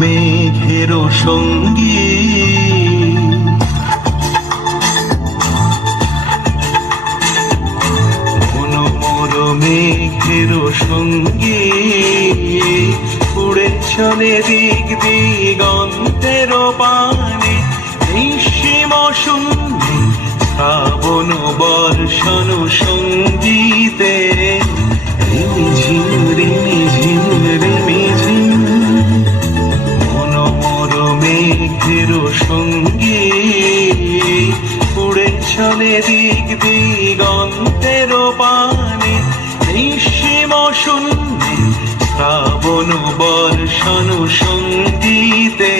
মেঘের সঙ্গী মনোমর মেঘের সঙ্গী উড়ে চলে দিক দিগন্তের পানে নিঃসীম শূন্যে শ্রাবণ বর্ষণ সঙ্গীতে রিমিঝিম রিমিঝিম রিমিঝিম মেঘের সঙ্গী উড়ে চলে দিক দিগন্তের পানে নিঃসীম শূন্যে শ্রাবণ বর্ষণ সঙ্গীতে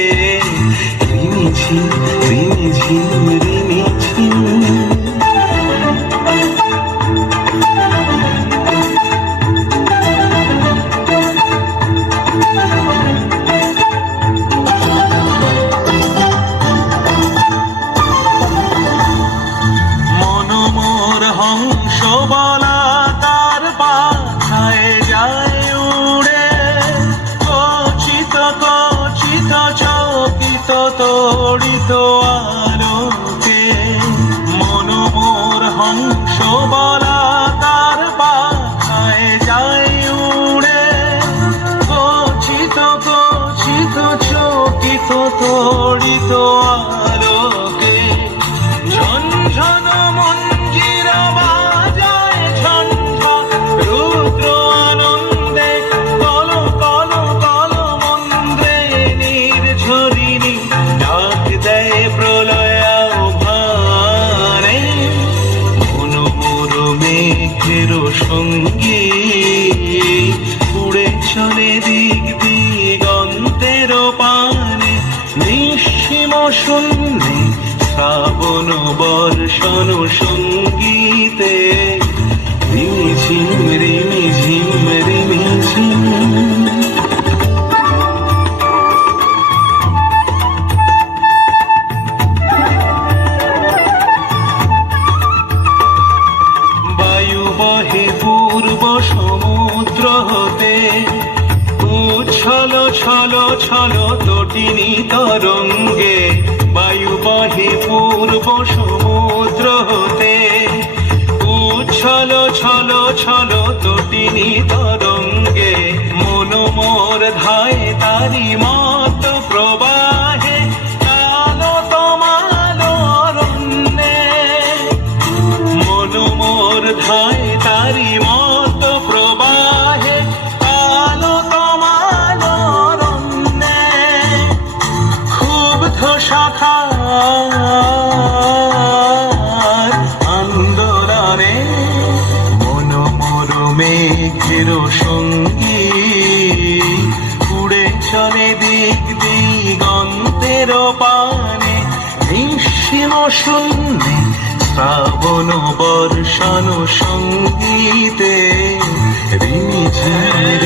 রিমিঝিম রিমিঝিম রিমিঝিম হংস বলাকার পাছায় যায় উড়ে কচিত কচিত চকিত তড়িত আলোকে মনোমোর হংস বলাকার পাছায় যায় উড়ে কচিত কচিত চকিত তড়িত আলোকে ঝনঝন মেঘের সঙ্গী উড়ে চলে দিক দিগন্তের পানে নিঃসীম শূন্যে শ্রাবণ বর্ষণ সঙ্গীতে রিমিঝিম রিমিঝিম রিমিঝিম পূর্ব সমুদ্র হতে উচ্ছল ছল ছল তটিনী তরঙ্গে বায়ু বহে পূর্ব সমুদ্র হতে উচ্ছল ছল ছল তটিনী তরঙ্গে মনোমোর ধায় তারি মত প্রবাহে কালো তোমালো অরণ্যে মনোমোর ধায় তারি মত প্রবাহে কালো তোমালো অরণ্যে ক্ষুব্ধ শাখার আন্দোলনে মনোমর মেঘের সঙ্গী উড়ে চলে দিক দিগন্তের পানে নিঃসীম শূন্যে শ্রাবণ বর্ষণ সঙ্গীতে রিমিঝিম